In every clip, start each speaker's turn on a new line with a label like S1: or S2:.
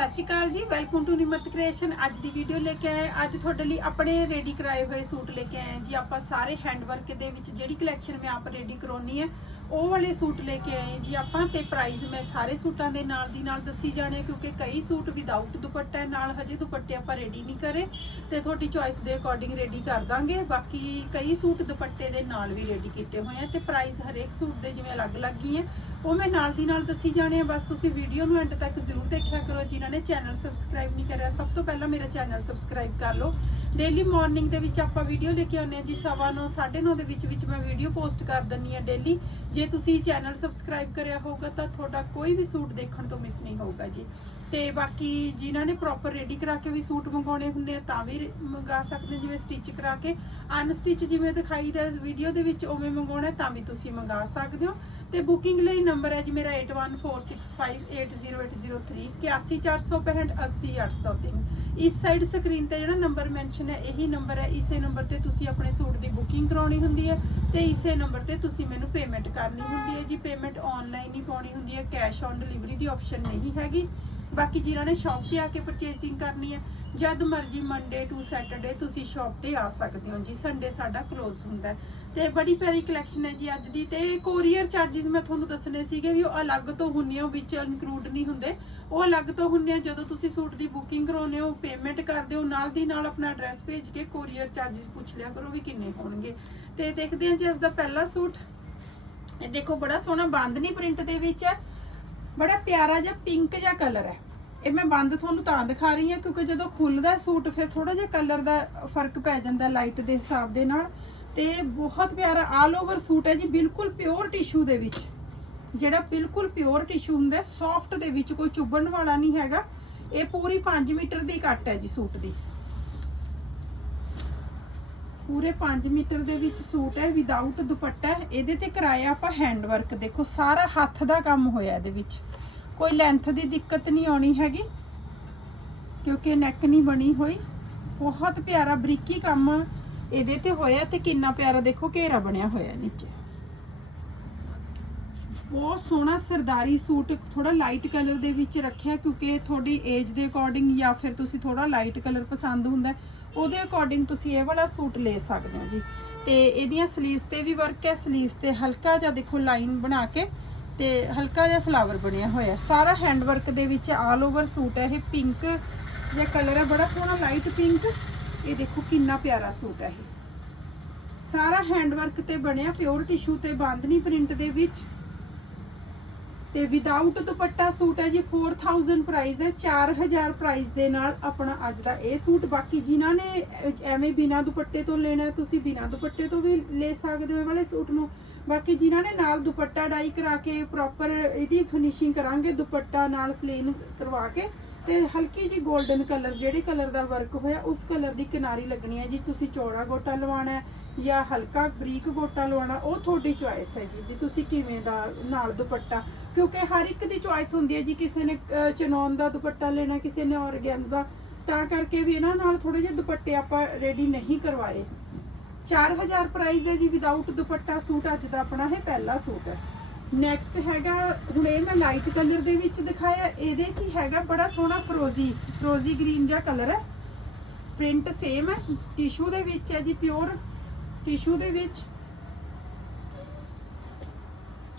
S1: ਸਤਿ ਸ਼੍ਰੀ ਅਕਾਲ ਜੀ। Welcome to Nimrat creation ਅੱਜ ਦੀ ਵੀਡੀਓ ਲੈ ਕੇ ਆਏ ਅੱਜ ਤੁਹਾਡੇ ਲਈ ਆਪਣੇ ਰੈਡੀ ਕਰਾਏ ਹੋਏ ਸੂਟ ਲੈ ਕੇ ਆਏ ਜੀ। ਆਪਾਂ ਸਾਰੇ ਹੈਂਡਵਰਕ ਦੇ ਵਿੱਚ ਜਿਹੜੀ ਕਲੈਕਸ਼ਨ ਮੈਂ ਆਪ ਰੈਡੀ ਕਰਾਉਣੀ ਹੈ, ਉਹ ਵਾਲੇ ਸੂਟ ਲੈ ਕੇ ਆਏ ਜੀ ਆਪਾਂ ਤੇ ਪ੍ਰਾਈਸ ਮੈਂ ਸਾਰੇ ਸੂਟਾਂ ਦੇ ਨਾਲ ਦੀ ਨਾਲ ਦੱਸੀ ਜਾਣੇ ਕਿਉਂਕਿ ਕਈ ਸੂਟ ਵਿਦਆਊਟ ਦੁਪੱਟਾ ਨਾਲ ਹਜੇ ਦੁਪੱਟੇ ਆਪਾਂ ਰੈਡੀ ਨਹੀਂ ਕਰੇ ਤੇ ਤੁਹਾਡੀ ਚੋਇਸ ਦੇ ਅਕੋਰਡਿੰਗ ਰੈਡੀ ਕਰ ਦਾਂਗੇ। ਬਾਕੀ ਕਈ ਸੂਟ ਦੁਪੱਟੇ ਦੇ ਨਾਲ ਵੀ ਰੈਡੀ ਕੀਤੇ ਹੋਏ ਆ ਤੇ ਪ੍ਰਾਈਸ ਹਰੇਕ ਸੂਟ ਦੇ ਜਿਵੇਂ ਅਲੱਗ-ਅਲੱਗ ਹੀ ਹੈ। ਉਹ ਮੈਂ ਨਾਲ ਦੀ ਨਾਲ ਦੱਸੀ ਜਾਣੇ ਆ। ਬਸ ਤੁਸੀਂ ਵੀਡੀਓ ਨੂੰ ਐਂਡ ਤੱਕ ਜ਼ਰੂਰ ਦੇਖਿਆ ਕਰੋ। ਜਿਨ੍ਹਾਂ ਨੇ ਚੈਨਲ ਸਬਸਕ੍ਰਾਈਬ ਨਹੀਂ ਕਰਿਆ ਸਭ ਤੋਂ ਪਹਿਲਾਂ ਮੇਰਾ ਚੈਨਲ ਸਬਸਕ੍ਰਾਈਬ ਕਰ ਲਓ। ਡੇਲੀ ਮਾਰਨਿੰਗ ਦੇ ਵਿੱਚ ਆਪਾਂ ਵੀਡੀਓ ਲੈ ਕੇ ਆਉਂਦੇ ਆ ਜੀ। ਸਵਾ ਨੌ, ਸਾਢੇ ਨੌ ਦੇ ਵਿੱਚ ਵਿੱਚ ਮੈਂ ਵੀਡੀਓ ਪੋਸਟ ਕਰ ਦਿੰਨੀ ਆ ਡੇਲੀ ਜੇ ਤੁਸੀਂ ਚੈਨਲ ਸਬਸਕ੍ਰਾਈਬ ਕਰਿਆ ਹੋਊਗਾ ਤਾਂ ਤੁਹਾਡਾ ਕੋਈ ਵੀ ਸੂਟ ਦੇਖਣ ਤੋਂ ਮਿਸ ਨਹੀਂ ਹੋਊਗਾ ਜੀ। ਤੇ ਬਾਕੀ ਜਿਨ੍ਹਾਂ ਨੇ ਪ੍ਰੋਪਰ ਰੈਡੀ ਕਰਾ ਕੇ ਵੀ ਸੂਟ ਮੰਗਾਉਣੇ ਹੁੰਦੇ ਆ, ਤਾਂ ਵੀ ਮੰਗਾ ਸਕਦੇ ਜਿਵੇਂ ਸਟਿਚ ਕਰਾ ਕੇ। ਅਨਸਟਿਚ ਜਿਵੇਂ ਦਿਖਾਈ ਦਾ ਵੀਡੀਓ ਦੇ ਵਿੱਚ, ਉਵੇਂ ਮੰਗਾਉਣਾ ਤਾਂ ਵੀ ਤੁਸੀਂ ਮੰਗਾ ਸਕਦੇ ਹੋ। ਤੇ ਬੁਕਿੰਗ ਲਈ ਨੰਬਰ ਹੈ ਜੀ ਮੇਰਾ 8146580803 8146580803 ਇਸ ਸਾਈਡ ਸਕਰੀਨ ਤੇ ਜਿਹੜਾ ਨੰਬਰ ਮੈਂਸ਼ਨ ਹੈ, ਇਹੀ ਨੰਬਰ ਹੈ। ਇਸੇ ਨੰਬਰ ਤੇ ਤੁਸੀਂ ਆਪਣੇ ਸੂਟ ਦੀ ਬੁਕਿੰਗ ਕਰਾਉਣੀ ਹੁੰਦੀ ਹੈ ਤੇ ਇਸੇ ਨੰਬਰ ਤੇ ਤੁਸੀਂ ਮੈਨੂੰ ਪੇਮੈਂਟ ਕਰਨੀ ਹੁੰਦੀ ਹੈ ਜੀ। ਪੇਮੈਂਟ ਆਨਲਾਈਨ ਹੀ ਪਾਉਣੀ ਹੁੰਦੀ ਹੈ ਕੈਸ਼ ਔਨ ਡਿਲੀਵਰੀ ਦੀ ਆਪਸ਼ਨ ਨਹੀਂ ਹੈਗੀ। ਬਾਕੀ ਜਿਨ੍ਹਾਂ ਨੇ ਸ਼ਾਪ ਤੇ ਆ ਕੇ ਪਰਚੇਸਿੰਗ ਕਰਨੀ ਹੈ, ਜਦ ਮਰਜ਼ੀ ਮੰਡੇ ਟੂ ਸੈਟਰਡੇ ਤੁਸੀਂ ਸ਼ਾਪ ਤੇ ਆ ਸਕਦੇ ਹੋ ਜੀ ਸੰਡੇ ਸਾਡਾ ক্লোਜ਼ ਹੁੰਦਾ ਤੇ ਬੜੀ ਪਿਆਰੀ ਕਲੈਕਸ਼ਨ ਹੈ ਜੀ ਅੱਜ ਦੀ, ਤੇ ਕੋਰੀਅਰ ਚਾਰजेस ਮੈਂ ਤੁਹਾਨੂੰ ਦੱਸਣੇ ਸੀਗੇ ਵੀ ਉਹ ਅਲੱਗ ਤੋਂ ਹੁੰਨੇ ਆ ਵਿੱਚ ਇਨਕਲੂਡ ਨਹੀਂ ਹੁੰਦੇ। ਉਹ ਅਲੱਗ ਤੋਂ ਹੁੰਨੇ ਆ, ਜਦੋਂ ਤੁਸੀਂ ਸੂਟ ਦੀ ਬੁਕਿੰਗ ਕਰਾਉਨੇ ਹੋ ਪੇਮੈਂਟ ਕਰਦੇ ਹੋ, ਨਾਲ ਦੀ ਨਾਲ ਆਪਣਾ ਐਡਰੈਸ ਭੇਜ ਕੇ ਕੋਰੀਅਰ ਚਾਰजेस ਪੁੱਛ ਲਿਆ ਕਰੋ ਵੀ ਕਿੰਨੇ ਹੋਣਗੇ। ਤੇ ਦੇਖਦੇ ਹਾਂ ਜੀ ਅੱਜ ਦਾ ਪਹਿਲਾ ਸੂਟ। ਇਹ ਦੇਖੋ, ਬੜਾ ਸੋਹਣਾ ਬਾਂਦਨੀ ਪ੍ਰਿੰਟ ਦੇ ਵਿੱਚ ਹੈ। ਬੜਾ ਪਿਆਰਾ ਜਿਹਾ ਪਿੰਕ ਜਿਹਾ ਕਲਰ ਹੈ। ਇਹ ਮੈਂ ਬੰਦ ਤੁਹਾਨੂੰ ਤਾਂ ਦਿਖਾ ਰਹੀ ਹਾਂ ਕਿਉਂਕਿ ਜਦੋਂ ਖੁੱਲਦਾ ਸੂਟ, ਫਿਰ ਥੋੜਾ ਜਿਹਾ ਕਲਰ ਦਾ ਫ਼ਰਕ ਪੈ ਜਾਂਦਾ ਲਾਈਟ ਦੇ ਹਿਸਾਬ ਦੇ ਨਾਲ। ਤੇ ਬਹੁਤ ਪਿਆਰਾ ਆਲ ਓਵਰ ਸੂਟ ਹੈ ਜੀ, ਬਿਲਕੁਲ ਪਿਓਰ ਟਿਸ਼ੂ ਦੇ ਵਿੱਚ। ਜਿਹੜਾ ਬਿਲਕੁਲ ਪਿਓਰ ਟਿਸ਼ੂ ਹੁੰਦਾ ਸੌਫਟ ਦੇ ਵਿੱਚ ਕੋਈ ਚੁੱਭਣ ਵਾਲਾ ਨਹੀਂ ਹੈਗਾ। ਇਹ ਪੂਰੀ 5 ਮੀਟਰ ਦੀ ਕੱਟ ਹੈ ਜੀ ਸੂਟ ਦੀ। ਪੂਰੇ 5 ਮੀਟਰ ਦੇ ਵਿੱਚ ਸੂਟ ਹੈ ਵਿਦਆਊਟ ਦੁਪੱਟਾ ਇਹਦੇ ਤੇ ਕਰਾਇਆ ਆਪਾਂ ਹੈਂਡ ਵਰਕ ਦੇਖੋ, ਸਾਰਾ ਹੱਥ ਦਾ ਕੰਮ ਹੋਇਆ ਇਹਦੇ ਵਿੱਚ। ਕੋਈ ਲੈਂਥ ਦੀ ਦਿੱਕਤ ਨਹੀਂ ਆਉਣੀ ਹੈਗੀ, ਕਿਉਂਕਿ ਨੈਕ ਨਹੀਂ ਬਣੀ ਹੋਈ। ਬਹੁਤ ਪਿਆਰਾ ਬਰੀਕੀ ਕੰਮ ਇਹਦੇ ਤੇ ਹੋਇਆ ਤੇ ਕਿੰਨਾ ਪਿਆਰਾ ਦੇਖੋ, ਘੇਰਾ ਬਣਿਆ ਹੋਇਆ ਨੀਚੇ। ਬਹੁਤ ਸੋਹਣਾ ਸਰਦਾਰੀ ਸੂਟ ਥੋੜਾ ਲਾਈਟ ਕਲਰ ਦੇ ਵਿੱਚ ਰੱਖਿਆ, ਕਿਉਂਕਿ ਤੁਹਾਡੀ ਏਜ ਦੇ ਅਕੋਰਡਿੰਗ ਜਾਂ ਫਿਰ ਤੁਸੀਂ ਥੋੜਾ ਲਾਈਟ ਕਲਰ ਪਸੰਦ ਹੁੰਦਾ, ਉਹਦੇ ਅਕੋਰਡਿੰਗ ਤੁਸੀਂ ਇਹ ਵਾਲਾ ਸੂਟ ਲੈ ਸਕਦੇ ਹੋ ਜੀ। ਤੇ ਇਹਦੀਆਂ ਸਲੀਵਸ ਤੇ ਵੀ ਵਰਕ ਹੈ ਸਲੀਵਸ ਤੇ ਹਲਕਾ ਜਿਹਾ ਦੇਖੋ ਲਾਈਨ ਬਣਾ ਕੇ ਤੇ ਹਲਕਾ ਜਿਹਾ ਫਲਾਵਰ ਬਣਿਆ ਹੋਇਆ। ਸਾਰਾ ਹੈਂਡ ਵਰਕ ਦੇ ਵਿੱਚ ਆਲ ਓਵਰ ਸੂਟ ਹੈ। ਇਹ ਪਿੰਕ ਜਿਹਾ ਕਲਰ ਹੈ। ਬੜਾ ਸੋਹਣਾ ਲਾਈਟ ਪਿੰਕ ਇਹ ਦੇਖੋ ਕਿੰਨਾ ਪਿਆਰਾ ਸੂਟ ਹੈ ਇਹ। ਸਾਰਾ ਹੈਂਡ ਵਰਕ ਤੇ ਬਣਿਆ। ਪਿਓਰ ਟਿਸ਼ੂ ਤੇ ਬਾਂਦਨੀ ਪ੍ਰਿੰਟ ਦੇ ਵਿੱਚ। ਤੇ ਵਿਦਆਊਟ ਦੁਪੱਟਾ ਸੂਟ ਹੈ ਜੀ। 4000 ਪ੍ਰਾਈਸ ਹੈ। 4000 ਪ੍ਰਾਈਸ ਦੇ ਨਾਲ ਆਪਣਾ ਅੱਜ ਦਾ ਇਹ ਸੂਟ। ਬਾਕੀ ਜਿਨ੍ਹਾਂ ਨੇ ਐਵੇਂ ਬਿਨਾ ਦੁਪੱਟੇ ਤੋਂ ਲੈਣਾ ਤੁਸੀਂ ਬਿਨਾ ਦੁਪੱਟੇ ਤੋਂ ਵੀ ਲੈ ਸਕਦੇ ਹੋ ਵਾਲੇ ਸੂਟ ਨੂੰ। ਬਾਕੀ ਜਿਨ੍ਹਾਂ ਨੇ ਨਾਲ ਦੁਪੱਟਾ ਡਾਈ ਕਰਾ ਕੇ ਪ੍ਰੋਪਰ ਇਹਦੀ ਫਿਨਿਸ਼ਿੰਗ ਕਰਾਂਗੇ ਦੁਪੱਟਾ ਨਾਲ ਪਲੇਨ ਕਰਵਾ ਕੇ ਤੇ ਹਲਕੀ ਜੀ 골ਡਨ ਕਲਰ ਜਿਹੜੇ ਕਲਰ ਦਾ ਵਰਕ ਹੋਇਆ ਉਸ ਕਲਰ ਦੀ ਕਿਨਾਰੀ ਲੱਗਣੀ ਹੈ ਜੀ। ਤੁਸੀਂ ਚੌੜਾ ਗੋਟਾ ਲਵਾਉਣਾ ਹੈ ਜਾਂ ਹਲਕਾ ਬਰੀਕ ਗੋਟਾ ਲਵਾਉਣਾ ਉਹ ਤੁਹਾਡੀ ਚੁਆਇਸ ਹੈ ਜੀ ਵੀ ਤੁਸੀਂ ਕਿਵੇਂ ਦਾ ਨਾਲ ਦੁਪੱਟਾ। ਕਿਉਂਕਿ ਹਰ ਇੱਕ ਦੀ ਚੁਆਇਸ ਹੁੰਦੀ ਹੈ ਜੀ ਕਿਸੇ ਨੇ ਅਹ, ਚਨੌਨ ਦਾ ਦੁਪੱਟਾ ਲੈਣਾ ਕਿਸੇ ਨੇ ਔਰਗੈਂਜ਼ਾ ਤਾਂ ਕਰਕੇ ਵੀ ਇਹਨਾਂ ਨਾਲ ਥੋੜੇ ਜਿਹੇ ਦੁਪੱਟੇ ਆਪਾਂ ਰੈਡੀ ਨਹੀਂ ਕਰਵਾਏ। 4000 ਪ੍ਰਾਈਸ ਹੈ ਜੀ ਵਿਦਆਊਟ ਦੁਪੱਟਾ ਸੂਟ ਅੱਜ ਦਾ ਆਪਣਾ ਇਹ ਪਹਿਲਾ ਸੂਟ ਹੈ। ਨੈਕਸਟ ਹੈਗਾ, ਹੁਣ ਇਹ ਮੈਂ ਲਾਈਟ ਕਲਰ ਦੇ ਵਿੱਚ ਦਿਖਾਇਆ, ਇਹਦੇ 'ਚ ਹੀ ਹੈਗਾ ਬੜਾ ਸੋਹਣਾ ਫਰੋਜ਼ੀ ਫਰੋਜ਼ੀ ਗ੍ਰੀਨ ਜਿਹਾ ਕਲਰ ਹੈ। ਪ੍ਰਿੰਟ ਸੇਮ ਹੈ ਟਿਸ਼ੂ ਦੇ ਵਿੱਚ ਹੈ ਜੀ ਪਿਓਰ ਟਿਸ਼ੂ ਦੇ ਵਿੱਚ।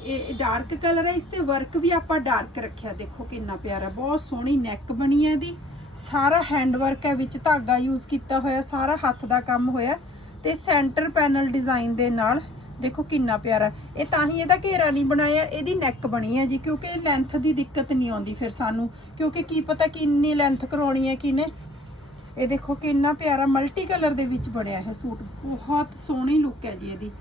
S1: ਇਹ ਡਾਰਕ ਕਲਰ ਹੈ, ਇਸ ਤੇ ਵਰਕ ਵੀ ਆਪਾਂ ਡਾਰਕ ਰੱਖਿਆ, ਦੇਖੋ ਕਿੰਨਾ ਪਿਆਰਾ, ਬਹੁਤ ਸੋਹਣੀ ਨੈਕ ਬਣੀ ਹੈ ਇਹਦੀ। ਸਾਰਾ ਹੈਂਡ ਵਰਕ ਹੈ, ਵਿੱਚ ਧਾਗਾ ਯੂਜ਼ ਕੀਤਾ ਹੋਇਆ, ਸਾਰਾ ਹੱਥ ਦਾ ਕੰਮ ਹੋਇਆ। ਤੇ ਸੈਂਟਰ ਪੈਨਲ ਡਿਜ਼ਾਈਨ ਦੇ ਨਾਲ, ਦੇਖੋ ਕਿੰਨਾ ਪਿਆਰਾ, ਇਹ ਤਾਂ ਹੀ ਇਹਦਾ ਘੇਰਾ ਨਹੀਂ ਬਣਾਇਆ, ਇਹਦੀ ਨੈਕ ਬਣੀ ਹੈ ਜੀ, ਕਿਉਂਕਿ ਇਹ ਲੈਂਥ ਦੀ ਦਿੱਕਤ ਨਹੀਂ ਆਉਂਦੀ ਫਿਰ ਸਾਨੂੰ, ਕਿਉਂਕਿ ਕੀ ਪਤਾ ਕਿੰਨੀ ਲੈਂਥ ਕਰਾਉਣੀ ਹੈ ਕਿਨੇ ਇਹ ਦੇਖੋ ਕਿੰਨਾ ਪਿਆਰਾ ਮਲਟੀ ਕਲਰ ਦੇ ਵਿੱਚ ਬਣਿਆ ਹੈ ਸੂਟ, ਬਹੁਤ ਸੋਹਣੀ ਲੁੱਕ ਹੈ ਜੀ ਇਹਦੀ।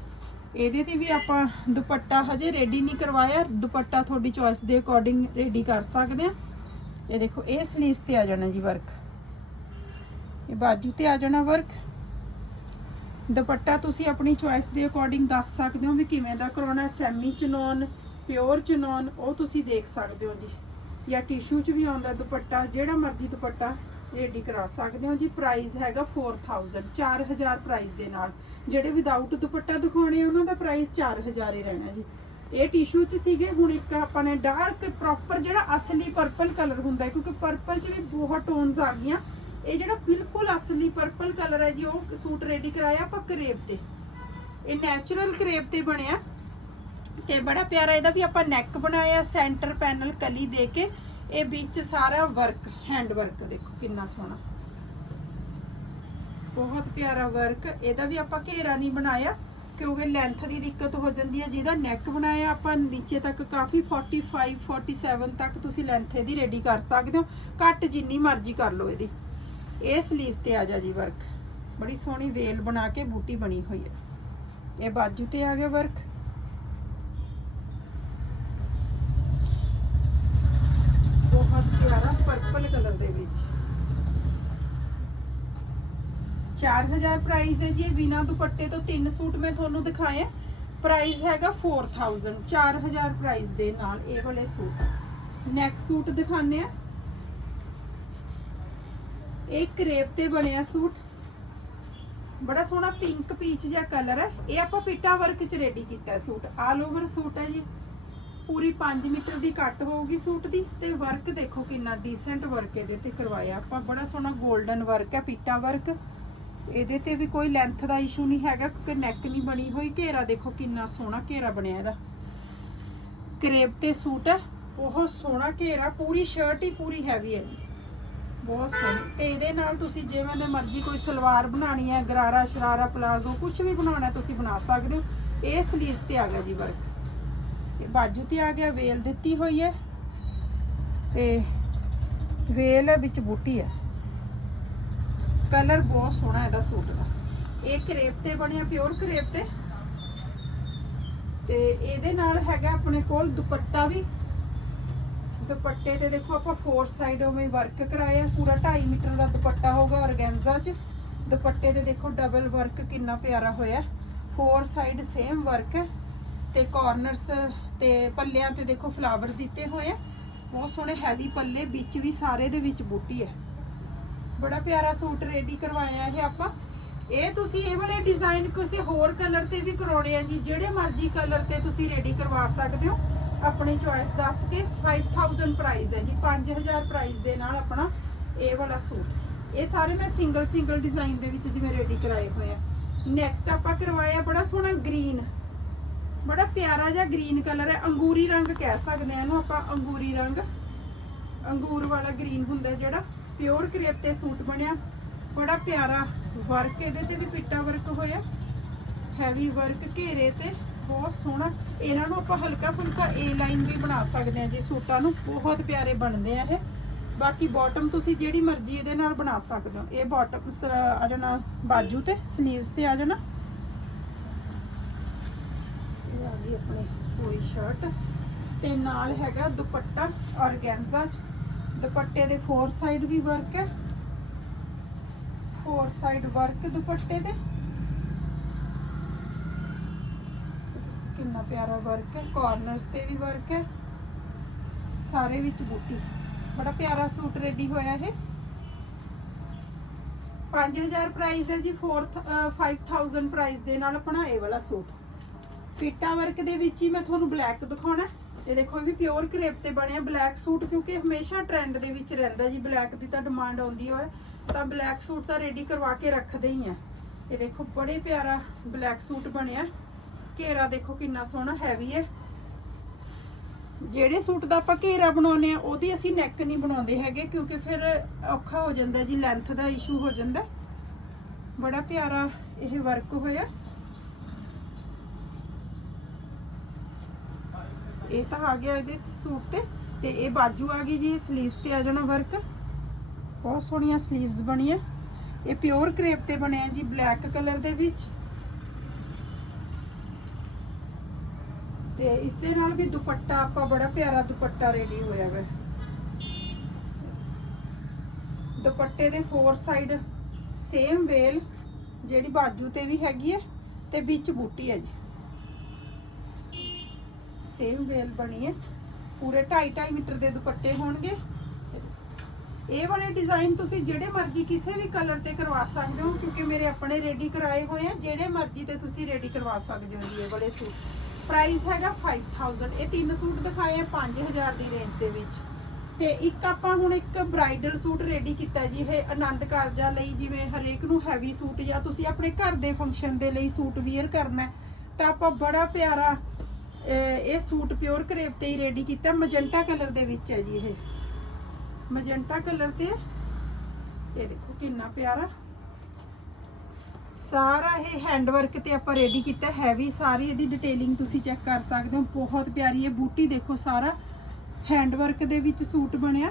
S1: ਇਹਦੇ ਤੇ ਵੀ ਆਪਾਂ ਦੁਪੱਟਾ ਹਜੇ ਰੈਡੀ ਨਹੀਂ ਕਰਵਾਇਆ, ਦੁਪੱਟਾ ਤੁਹਾਡੀ ਚੋਇਸ ਦੇ ਅਕੋਰਡਿੰਗ ਰੈਡੀ ਕਰ ਸਕਦੇ ਆ ਇਹ ਦੇਖੋ, ਇਹ ਸਲੀਵਸ ਤੇ ਆ ਜਾਣਾ ਜੀ ਵਰਕ ਇਹ ਬਾਜੂ ਤੇ ਆ ਜਾਣਾ ਵਰਕ ਦੁਪੱਟਾ ਤੁਸੀਂ ਆਪਣੀ ਚੋਇਸ ਦੇ ਅਕੋਰਡਿੰਗ ਦੱਸ ਸਕਦੇ ਹੋ ਵੀ ਕਿਵੇਂ ਦਾ ਕਰਾਉਣਾ ਸੈਮੀ ਚਨੌਨ ਪਿਓਰ ਚਨੌਨ ਉਹ ਤੁਸੀਂ ਦੇਖ ਸਕਦੇ ਹੋ ਜੀ। ਜਾਂ ਟਿਸ਼ੂ 'ਚ ਵੀ ਆਉਂਦਾ ਦੁਪੱਟਾ, ਜਿਹੜਾ ਮਰਜ਼ੀ ਦੁਪੱਟਾ ਰੈਡੀ ਕਰਾ ਸਕਦੇ ਹੋ ਜੀ। ਪ੍ਰਾਈਸ ਹੈਗਾ 4000 4000 ਪ੍ਰਾਈਸ ਦੇ ਨਾਲ। ਜਿਹੜੇ ਵਿਦਆਊਟ ਦੁਪੱਟਾ ਦਿਖਾਉਣੇ ਉਹਨਾਂ ਦਾ ਪ੍ਰਾਈਸ 4000 ਹੀ ਰਹਿਣਾ ਜੀ। ਇਹ ਟਿਸ਼ੂ ਚ ਸੀਗੇ, ਹੁਣ ਇੱਕ ਆਪਾਂ ਨੇ ਡਾਰਕ ਪ੍ਰੋਪਰ ਜਿਹੜਾ ਅਸਲੀ ਪਰਪਲ ਕਲਰ ਹੁੰਦਾ ਕਿਉਂਕਿ ਪਰਪਲ ਚ ਵੀ ਬਹੁਤ ਟੋਨਸ ਆ ਗਈਆਂ। ਇਹ ਜਿਹੜਾ ਬਿਲਕੁਲ ਅਸਲੀ ਪਰਪਲ ਕਲਰ ਹੈ ਜੀ, ਉਹ ਸੂਟ ਰੈਡੀ ਕਰਾਇਆ ਆਪਾਂ ਕਰੇਪ ਤੇ। ਇਹ ਨੈਚੁਰਲ ਕਰੇਪ ਤੇ ਬਣਿਆ। ਤੇ ਬੜਾ ਪਿਆਰਾ ਇਹਦਾ ਵੀ ਆਪਾਂ ਨੈਕ ਬਣਾਇਆ ਸੈਂਟਰ ਪੈਨਲ ਕਲੀ ਦੇ ਕੇ। ਇਹ ਵਿੱਚ ਸਾਰਾ ਵਰਕ ਹੈਂਡ ਵਰਕ ਦੇਖੋ ਕਿੰਨਾ ਸੋਹਣਾ। ਬਹੁਤ ਪਿਆਰਾ ਵਰਕ ਇਹਦਾ ਵੀ ਆਪਾਂ ਘੇਰਾ ਨਹੀਂ ਬਣਾਇਆ, ਕਿਉਂਕਿ ਲੈਂਥ ਦੀ ਦਿੱਕਤ ਹੋ ਜਾਂਦੀ ਹੈ। ਜਿਹਦਾ ਨੈਕ ਬਣਾਇਆ ਆਪਾਂ, ਨੀਚੇ ਤੱਕ ਕਾਫੀ 45 47 ਤੱਕ ਤੁਸੀਂ ਲੈਂਥ ਇਹਦੀ ਰੈਡੀ ਕਰ ਸਕਦੇ ਹੋ। ਕੱਟ ਜਿੰਨੀ ਮਰਜ਼ੀ ਕਰ ਲਓ ਇਹਦੀ। ਇਹ ਸਲੀਵ ਤੇ ਆ ਜਾ ਜੀ ਵਰਕ। ਬੜੀ ਸੋਹਣੀ ਵੇਲ ਬਣਾ ਕੇ ਬੂਟੀ ਬਣੀ ਹੋਈ ਹੈ। ਇਹ ਬਾਜੂ ਤੇ ਆ ਗਿਆ ਵਰਕ। ਬਹੁਤ ਪਿਆਰਾ ਪਰਪਲ ਕਲਰ ਦੇ ਵਿੱਚ। 4000 ਪ੍ਰਾਈਸ ਹੈ ਜੀ, ਇਹ ਬਿਨਾ ਦੁਪੱਟੇ ਤੋਂ ਤਿੰਨ ਸੂਟ ਮੈਂ ਤੁਹਾਨੂੰ ਦਿਖਾਏ ਪ੍ਰਾਈਸ ਹੈਗਾ 4000 4000 ਪ੍ਰਾਈਸ ਦੇ ਨਾਲ ਇਹ ਵਾਲੇ ਸੂਟ। ਨੈਕਸਟ ਸੂਟ ਦਿਖਾਣੇ ਆ। ਇਹ ਕਰੇਪ ਤੇ ਬਣਿਆ ਸੂਟ। ਬੜਾ ਸੋਹਣਾ ਪਿੰਕ ਪੀਚ ਜਿਹਾ ਕਲਰ ਹੈ। ਇਹ ਆਪਾਂ ਪਿੱਟਾ ਵਰਕ ਚ ਰੈਡੀ ਕੀਤਾ ਸੂਟ। ਆਲ ਓਵਰ ਸੂਟ ਹੈ ਜੀ। ਪੂਰੀ 5 ਮੀਟਰ ਦੀ ਕੱਟ ਹੋਊਗੀ ਸੂਟ ਦੀ। ਤੇ ਵਰਕ ਦੇਖੋ ਕਿੰਨਾ ਡੀਸੈਂਟ ਵਰਕ ਇਹਦੇ ਤੇ ਕਰਵਾਇਆ ਆਪਾਂ। ਬੜਾ ਸੋਹਣਾ 골ਡਨ ਵਰਕ ਹੈ, ਪਿੱਟਾ ਵਰਕ ਇਹਦੇ ਤੇ ਵੀ ਕੋਈ ਲੈਂਥ ਦਾ ਇਸ਼ੂ ਨਹੀਂ ਹੈਗਾ, ਕਿਉਂਕਿ ਨੈਕ ਨਹੀਂ ਬਣੀ ਹੋਈ। ਘੇਰਾ ਦੇਖੋ ਕਿੰਨਾ ਸੋਹਣਾ ਘੇਰਾ ਬਣਿਆ ਇਹਦਾ। ਕਰੇਬ ਤੇ ਸੂਟ ਹੈ। ਬਹੁਤ ਸੋਹਣਾ ਘੇਰਾ। ਪੂਰੀ ਸ਼ਰਟ ਹੀ ਪੂਰੀ ਹੈਵੀ ਹੈ ਜੀ। ਬਹੁਤ ਸੋਹਣੀ। ਤੇ ਇਹਦੇ ਨਾਲ ਤੁਸੀਂ ਜਿਵੇਂ ਦੇ ਮਰਜ਼ੀ ਕੋਈ ਸਲਵਾਰ ਬਣਾਣੀ ਹੈ, ਗਰਾਰਾ, ਸ਼ਰਾਰਾ, ਪਲਾਜ਼ੋ ਕੁਝ ਵੀ ਬਣਾਉਣਾ ਤੁਸੀਂ ਬਣਾ ਸਕਦੇ ਹੋ। ਇਹ ਸਲੀਵਸ ਤੇ ਆ ਗਿਆ ਜੀ ਵਰਕ ਇਹ ਬਾਜੂ ਤੇ ਆ ਗਿਆ, ਵੇਲ ਦਿੱਤੀ ਹੋਈ ਹੈ। ਤੇ ਵੇਲ ਵਿੱਚ ਬੂਟੀ ਹੈ। ਕਲਰ ਬਹੁਤ ਸੋਹਣਾ ਇਹਦਾ ਸੂਟ ਦਾ। ਇਹ ਕਰੇਪ ਤੇ ਬਣਿਆ ਪਿਓਰ ਕਰੇਪ ਤੇ। ਤੇ ਇਹਦੇ ਨਾਲ ਹੈਗਾ ਆਪਣੇ ਕੋਲ ਦੁਪੱਟਾ ਵੀ। ਦੁਪੱਟੇ ਤੇ ਦੇਖੋ ਆਪਾਂ ਫੋਰ ਸਾਈਡ ਉਵੇਂ ਵਰਕ ਕਰਾਇਆ, ਪੂਰਾ 2.5 ਮੀਟਰ ਦਾ ਦੁਪੱਟਾ ਹੋਗਾ ਔਰਗੈਂਜ਼ਾ 'ਚ। ਦੁਪੱਟੇ ਤੇ ਦੇਖੋ ਡਬਲ ਵਰਕ ਕਿੰਨਾ ਪਿਆਰਾ ਹੋਇਆ। ਫੋਰ ਸਾਈਡ ਸੇਮ ਵਰਕ ਹੈ ਤੇ ਕਾਰਨਰਸ ਤੇ ਪੱਲਿਆਂ ਤੇ ਦੇਖੋ ਫਲਾਵਰ ਦਿੱਤੇ ਹੋਏ ਆ। ਬਹੁਤ ਸੋਹਣੇ ਹੈਵੀ ਪੱਲੇ, ਵਿੱਚ ਵੀ ਸਾਰੇ ਦੇ ਵਿੱਚ ਬੂਟੀ ਹੈ। ਬੜਾ ਪਿਆਰਾ ਸੂਟ ਰੈਡੀ ਕਰਵਾਇਆ ਇਹ ਆਪਾਂ। ਇਹ ਤੁਸੀਂ ਇਹ ਵਾਲੇ ਡਿਜ਼ਾਈਨ ਕਿਸੇ ਹੋਰ ਕਲਰ ਤੇ ਵੀ ਕਰਾਉਣੇ ਆ ਜੀ, ਜਿਹੜੇ ਮਰਜ਼ੀ ਕਲਰ ਤੇ ਤੁਸੀਂ ਰੈਡੀ ਕਰਵਾ ਸਕਦੇ ਹੋ। ਆਪਣੀ ਚੋਇਸ ਦੱਸ ਕੇ 5000 ਪ੍ਰਾਈਸ ਹੈ ਜੀ 5000 ਪ੍ਰਾਈਸ ਦੇ ਨਾਲ ਆਪਣਾ ਇਹ ਵਾਲਾ ਸੂਟ। ਇਹ ਸਾਰੇ ਮੈਂ ਸਿੰਗਲ ਸਿੰਗਲ ਡਿਜ਼ਾਈਨ ਦੇ ਵਿੱਚ ਜਿਵੇਂ ਰੈਡੀ ਕਰਾਏ ਹੋਏ ਆ। ਨੈਕਸਟ ਆਪਾਂ ਕਰਵਾਇਆ ਬੜਾ ਸੋਹਣਾ ਗ੍ਰੀਨ ਬੜਾ ਪਿਆਰਾ ਜਿਹਾ ਗ੍ਰੀਨ ਕਲਰ ਹੈ। ਅੰਗੂਰੀ ਰੰਗ ਕਹਿ ਸਕਦੇ ਆ ਇਹਨੂੰ ਆਪਾਂ, ਅੰਗੂਰੀ ਰੰਗ। ਅੰਗੂਰ ਵਾਲਾ ਗ੍ਰੀਨ ਹੁੰਦਾ ਜਿਹੜਾ ਪਿਓਰ ਕਰੇਪ ਤੇ ਸੂਟ ਬਣਿਆ। ਬੜਾ ਪਿਆਰਾ ਵਰਕ ਇਹਦੇ ਤੇ ਵੀ ਪਿੱਟਾ ਵਰਕ ਹੋਇਆ। ਹੈਵੀ ਵਰਕ ਘੇਰੇ ਤੇ। ਬਹੁਤ ਸੋਹਣਾ। ਇਹਨਾਂ ਨੂੰ ਆਪਾਂ ਹਲਕਾ ਫੁਲਕਾ ਏ ਲਾਈਨ ਵੀ ਬਣਾ ਸਕਦੇ ਆ ਜੀ ਸੂਟਾਂ ਨੂੰ। ਬਹੁਤ ਪਿਆਰੇ ਬਣਦੇ ਆ ਇਹ। ਬਾਕੀ ਬਾਟਮ ਤੁਸੀਂ ਜਿਹੜੀ ਮਰਜ਼ੀ ਇਹਦੇ ਨਾਲ ਬਣਾ ਸਕਦੇ ਹੋ। ਇਹ ਬਾਟਮ ਆ ਜਾਣਾ ਬਾਜੂ ਤੇ 슬ੀਵਸ ਤੇ ਆ ਜਾਣਾ। ਇਹ ਆ ਗਈ ਆਪਣੀ ਪੂਰੀ ਸ਼ਰਟ ਤੇ ਨਾਲ ਹੈਗਾ ਦੁਪੱਟਾ ਔਰਗੈਂਜ਼ਾ ਚ। ਦੁਪੱਟੇ ਦੇ ਫੋਰ ਸਾਈਡ ਵੀ ਵਰਕ ਹੈ। ਫੋਰ ਸਾਈਡ ਵਰਕ ਦੁਪੱਟੇ ਤੇ। ਕਿੰਨਾ ਪਿਆਰਾ ਵਰਕ ਹੈ ਕਾਰਨਰਸ ਤੇ ਵੀ ਵਰਕ ਹੈ, ਸਾਰੇ ਵਿੱਚ ਬੂਟੀ। ਬੜਾ ਪਿਆਰਾ ਸੂਟ ਰੈਡੀ ਹੋਇਆ ਇਹ। 5000 ਪ੍ਰਾਈਸ ਹੈ ਜੀ 4 5000 ਪ੍ਰਾਈਸ ਦੇ ਨਾਲ ਆਪਣਾ ਇਹ ਵਾਲਾ ਸੂਟ। ਪੀਟਾ ਵਰਕ ਦੇ ਵਿੱਚ ਹੀ ਮੈਂ ਤੁਹਾਨੂੰ ਬਲੈਕ ਦਿਖਾਉਣਾ ਇਹ ਦੇਖੋ ਵੀ ਪਿਓਰ ਕਰੇਪ ਤੇ ਬਣਿਆ ਬਲੈਕ ਸੂਟ, ਕਿਉਂਕਿ ਹਮੇਸ਼ਾ ਟ੍ਰੈਂਡ ਦੇ ਵਿੱਚ ਰਹਿੰਦਾ ਜੀ। ਬਲੈਕ ਦੀ ਤਾਂ ਡਿਮਾਂਡ ਆਉਂਦੀ ਹੋਏ, ਤਾਂ ਬਲੈਕ ਸੂਟ ਤਾਂ ਰੈਡੀ ਕਰਵਾ ਕੇ ਰੱਖਦੇ ਹੀ ਆ ਇਹ ਦੇਖੋ, ਬੜੇ ਪਿਆਰਾ ਬਲੈਕ ਸੂਟ ਬਣਿਆ। ਘੇਰਾ ਦੇਖੋ ਕਿੰਨਾ ਸੋਹਣਾ ਹੈਵੀ ਹੈ। ਜਿਹੜੇ ਸੂਟ ਦਾ ਆਪਾਂ ਘੇਰਾ ਬਣਾਉਨੇ ਆ ਉਹਦੀ ਅਸੀਂ ਨੈਕ ਨਹੀਂ ਬਣਾਉਂਦੇ ਹੈਗੇ, ਕਿਉਂਕਿ ਫਿਰ ਔਖਾ ਹੋ ਜਾਂਦਾ ਜੀ ਲੈਂਥ ਦਾ ਇਸ਼ੂ ਹੋ ਜਾਂਦਾ। ਬੜਾ ਪਿਆਰਾ ਇਹ ਵਰਕ ਹੋਇਆ। ਇਹ ਤਾਂ ਆ ਗਿਆ ਇਹਦੇ ਸੂਟ ਤੇ ਤੇ ਇਹ ਬਾਜੂ ਆ ਗਈ ਜੀ 슬ੀਵਸ ਤੇ ਆ ਜਾਣਾ ਵਰਕ ਬਹੁਤ ਸੋਹਣੀਆਂ 슬ੀਵਸ ਬਣੀਆਂ। ਇਹ ਪਿਓਰ ਕਰੇਪ ਤੇ ਬਣਿਆ ਜੀ ਬਲੈਕ ਕਲਰ ਦੇ ਵਿੱਚ। ਤੇ ਇਸ ਦੇ ਨਾਲ ਵੀ ਦੁਪੱਟਾ, ਆਪਾਂ ਬੜਾ ਪਿਆਰਾ ਦੁਪੱਟਾ ਰੈਡੀ ਹੋਇਆ ਵਾ। ਦੁਪੱਟੇ ਦੇ ਫੋਰ ਸਾਈਡ ਸੇਮ ਵੇਲ ਜਿਹੜੀ ਬਾਜੂ ਤੇ ਵੀ ਹੈਗੀ ਹੈ ਤੇ ਵਿੱਚ ਬੂਟੀ ਹੈ ਜੀ। ਸੇਮ ਵੇਲ ਬਣੀ ਹੈ ਪੂਰੇ 2.5 2.5 ਮੀਟਰ ਦੇ ਦੁਪੱਟੇ ਹੋਣਗੇ। ਇਹ ਵਾਲੇ ਡਿਜ਼ਾਈਨ ਤੁਸੀਂ ਜਿਹੜੇ ਮਰਜ਼ੀ ਕਿਸੇ ਵੀ ਕਲਰ ਤੇ ਕਰਵਾ ਸਕਦੇ ਹੋ, ਕਿਉਂਕਿ ਮੇਰੇ ਆਪਣੇ ਰੈਡੀ ਕਰਾਏ ਹੋਏ ਆ। ਜਿਹੜੇ ਮਰਜ਼ੀ ਤੇ ਤੁਸੀਂ ਰੈਡੀ ਕਰਵਾ ਸਕਦੇ ਹੋ ਜੀ ਇਹ ਵਾਲੇ ਸੂਟ। ਪ੍ਰਾਈਸ ਹੈਗਾ 5000 ਇਹ ਤਿੰਨ ਸੂਟ ਦਿਖਾਏ ਆ 5000 ਦੀ ਰੇਂਜ ਦੇ ਵਿੱਚ। ਤੇ ਇੱਕ ਆਪਾਂ ਹੁਣ ਇੱਕ ਬ੍ਰਾਈਡਲ ਸੂਟ ਰੈਡੀ ਕੀਤਾ ਜੀ, ਇਹ ਆਨੰਦ ਕਾਰਜਾਂ ਲਈ, ਜਿਵੇਂ ਹਰੇਕ ਨੂੰ ਹੈਵੀ ਸੂਟ ਜਾਂ ਤੁਸੀਂ ਆਪਣੇ ਘਰ ਦੇ ਫੰਕਸ਼ਨ ਦੇ ਲਈ ਸੂਟ ਵੇਅਰ ਕਰਨਾ ਤਾਂ ਆਪਾਂ ਬੜਾ ਪਿਆਰਾ ਇਹ ਸੂਟ ਪਿਓਰ ਕਰੇਪ ਤੇ ਹੀ ਰੈਡੀ ਕੀਤਾ। ਮਜੰਟਾ ਕਲਰ ਦੇ ਵਿੱਚ ਹੈ ਜੀ ਇਹ। ਮਜੰਟਾ ਕਲਰ ਤੇ। ਇਹ ਦੇਖੋ ਕਿੰਨਾ ਪਿਆਰਾ। ਸਾਰਾ ਇਹ ਹੈਂਡਵਰਕ ਤੇ ਆਪਾਂ ਰੈਡੀ ਕੀਤਾ ਹੈਵੀ ਸਾਰੀ ਇਹਦੀ ਡਿਟੇਲਿੰਗ ਤੁਸੀਂ ਚੈੱਕ ਕਰ ਸਕਦੇ ਹੋ, ਬਹੁਤ ਪਿਆਰੀ ਇਹ ਬੂਟੀ ਦੇਖੋ ਸਾਰਾ ਹੈਂਡਵਰਕ ਦੇ ਵਿੱਚ ਸੂਟ ਬਣਿਆ।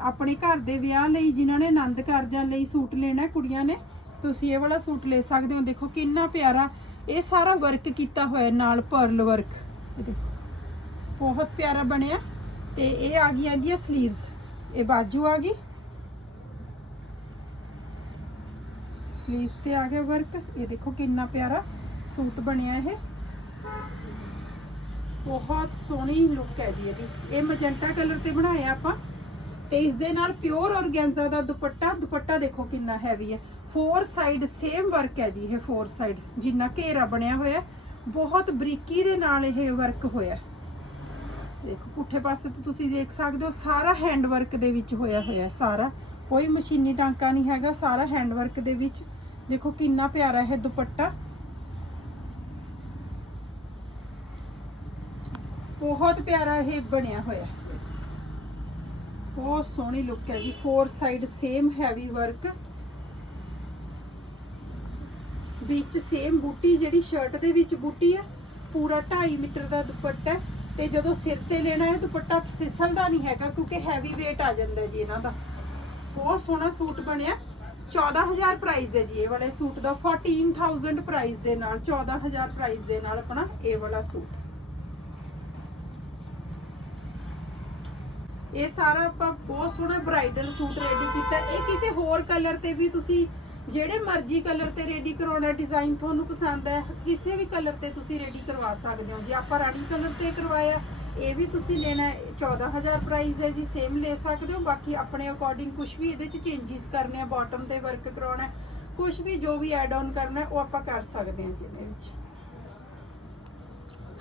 S1: ਆਪਣੇ ਘਰ ਦੇ ਵਿਆਹ ਲਈ ਜਿਨ੍ਹਾਂ ਨੇ ਆਨੰਦ ਕਾਰਜਾਂ ਲਈ ਸੂਟ ਲੈਣਾ ਕੁੜੀਆਂ ਨੇ, ਤੁਸੀਂ ਇਹ ਵਾਲਾ ਸੂਟ ਲੈ ਸਕਦੇ ਹੋ। ਦੇਖੋ ਕਿੰਨਾ ਪਿਆਰਾ, ਇਹ ਸਾਰਾ ਵਰਕ ਕੀਤਾ ਹੋਇਆ ਨਾਲ ਪਰਲ ਵਰਕ ਇਹ ਦੇਖੋ, ਬਹੁਤ ਪਿਆਰਾ ਬਣਿਆ ਤੇ ਇਹ ਆ ਗਈਆਂ ਇਹਦੀਆਂ 슬ੀਵਸ ਇਹ ਬਾਜੂ ਆ ਗਈ 슬ੀਵਸ ਤੇ ਆ ਗਿਆ ਵਰਕ ਇਹ ਦੇਖੋ ਕਿੰਨਾ ਪਿਆਰਾ ਸੂਟ ਬਣਿਆ ਇਹ। ਬਹੁਤ ਸੋਹਣੀ ਲੁੱਕ ਹੈ ਜੀ ਇਹਦੀ। ਇਹ ਮਜੰਟਾ ਕਲਰ ਤੇ ਬਣਾਇਆ ਆਪਾਂ। ਤੇ ਇਸ ਦੇ ਨਾਲ ਪਿਓਰ ਔਰਗੈਂਜ਼ਾ ਦਾ ਦੁਪੱਟਾ। ਦੁਪੱਟਾ ਦੇਖੋ ਕਿੰਨਾ ਹੈਵੀ ਹੈ। ਫੋਰ ਸਾਈਡ ਸੇਮ ਵਰਕ ਹੈ ਜੀ ਇਹ ਫੋਰ ਸਾਈਡ ਜਿੰਨਾ ਘੇਰਾ ਬਣਿਆ ਹੋਇਆ। ਬਹੁਤ ਬਰੀਕੀ ਦੇ ਨਾਲ ਇਹ ਵਰਕ ਹੋਇਆ। ਦੇਖੋ ਪੁੱਠੇ ਪਾਸੇ ਤੋਂ ਤੁਸੀਂ ਦੇਖ ਸਕਦੇ ਹੋ, ਸਾਰਾ ਹੈਂਡ ਵਰਕ ਦੇ ਵਿੱਚ ਹੋਇਆ ਹੋਇਆ ਸਾਰਾ। ਕੋਈ ਮਸ਼ੀਨੀ ਟਾਂਕਾ ਨਹੀਂ ਹੈਗਾ, ਸਾਰਾ ਹੈਂਡ ਵਰਕ ਦੇ ਵਿੱਚ। ਦੇਖੋ ਕਿੰਨਾ ਪਿਆਰਾ ਹੈ ਦੁਪੱਟਾ। ਬਹੁਤ ਪਿਆਰਾ ਇਹ ਬਣਿਆ ਹੋਇਆ ਬਹੁਤ ਸੋਹਣੀ ਲੁੱਕ ਹੈ ਜੀ। Four side same heavy work ਵਿੱਚ ਸੇਮ ਬੂਟੀ ਜਿਹੜੀ ਸ਼ਰਟ ਦੇ ਵਿੱਚ ਬੂਟੀ ਹੈ, ਪੂਰਾ 2.5 ਮੀਟਰ ਦਾ ਦੁਪੱਟਾ ਹੈ। ਤੇ ਜਦੋਂ ਸਿਰ ਤੇ ਲੈਣਾ ਹੈ, ਦੁਪੱਟਾ ਫਿਸਲਦਾ ਨਹੀਂ ਹੈਗਾ ਕਿਉਂਕਿ ਹੈਵੀ weight ਆ ਜਾਂਦਾ ਜੀ ਇਹਨਾਂ ਦਾ। ਬਹੁਤ ਸੋਹਣਾ ਸੂਟ ਬਣਿਆ। 14000 ਪ੍ਰਾਈਸ ਹੈ ਜੀ ਇਹ ਵਾਲੇ ਸੂਟ ਦਾ 14000 ਪ੍ਰਾਈਸ ਦੇ ਨਾਲ 14000 ਪ੍ਰਾਈਸ ਦੇ ਨਾਲ ਆਪਣਾ ਇਹ ਵਾਲਾ ਸੂਟ। ਇਹ ਸਾਰਾ ਆਪਾਂ ਬਹੁਤ ਸੋਹਣਾ ਬ੍ਰਾਈਡਲ ਸੂਟ ਰੈਡੀ ਕੀਤਾ। ਇਹ ਕਿਸੇ ਹੋਰ ਕਲਰ ਤੇ ਵੀ ਤੁਸੀਂ ਜਿਹੜੇ ਮਰਜ਼ੀ ਕਲਰ ਤੇ ਰੈਡੀ ਕਰਾਉਣਾ ਡਿਜ਼ਾਈਨ ਤੁਹਾਨੂੰ ਪਸੰਦ ਹੈ, ਕਿਸੇ ਵੀ ਕਲਰ ਤੇ ਤੁਸੀਂ ਰੈਡੀ ਕਰਵਾ ਸਕਦੇ ਹੋ। ਜੇ ਆਪਾਂ ਰਾਣੀ ਕਲਰ ਤੇ ਕਰਵਾਇਆ ਇਹ ਵੀ ਤੁਸੀਂ ਲੈਣਾ ਹੈ, 14000 ਪ੍ਰਾਈਸ ਹੈ ਜੀ ਸੇਮ ਲੈ ਸਕਦੇ ਹੋ ਬਾਕੀ ਆਪਣੇ ਅਕੋਰਡਿੰਗ ਕੁਝ ਵੀ ਇਹਦੇ ਚ ਚੇਂਜਸ ਕਰਨੇ ਆ ਬਾਟਮ ਤੇ ਵਰਕ ਕਰਾਉਣਾ ਕੁਝ ਵੀ ਜੋ ਵੀ ਐਡ ਆਨ ਕਰਨਾ ਉਹ ਆਪਾਂ ਕਰ ਸਕਦੇ ਹਾਂ ਜੀ ਇਹਦੇ ਵਿੱਚ।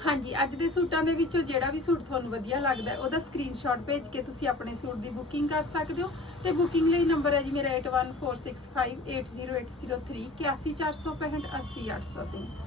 S1: ਹਾਂਜੀ ਅੱਜ ਦੇ ਸੂਟਾਂ ਦੇ ਵਿੱਚੋਂ ਜਿਹੜਾ ਵੀ ਸੂਟ ਤੁਹਾਨੂੰ ਵਧੀਆ ਲੱਗਦਾ ਉਹਦਾ ਸਕਰੀਨਸ਼ਾਟ ਭੇਜ ਕੇ ਤੁਸੀਂ ਆਪਣੇ ਸੂਟ ਦੀ ਬੁਕਿੰਗ ਕਰ ਸਕਦੇ ਹੋ। ਤੇ ਬੁਕਿੰਗ ਲਈ ਨੰਬਰ ਹੈ ਜੀ ਮੇਰਾ 8146580803 80465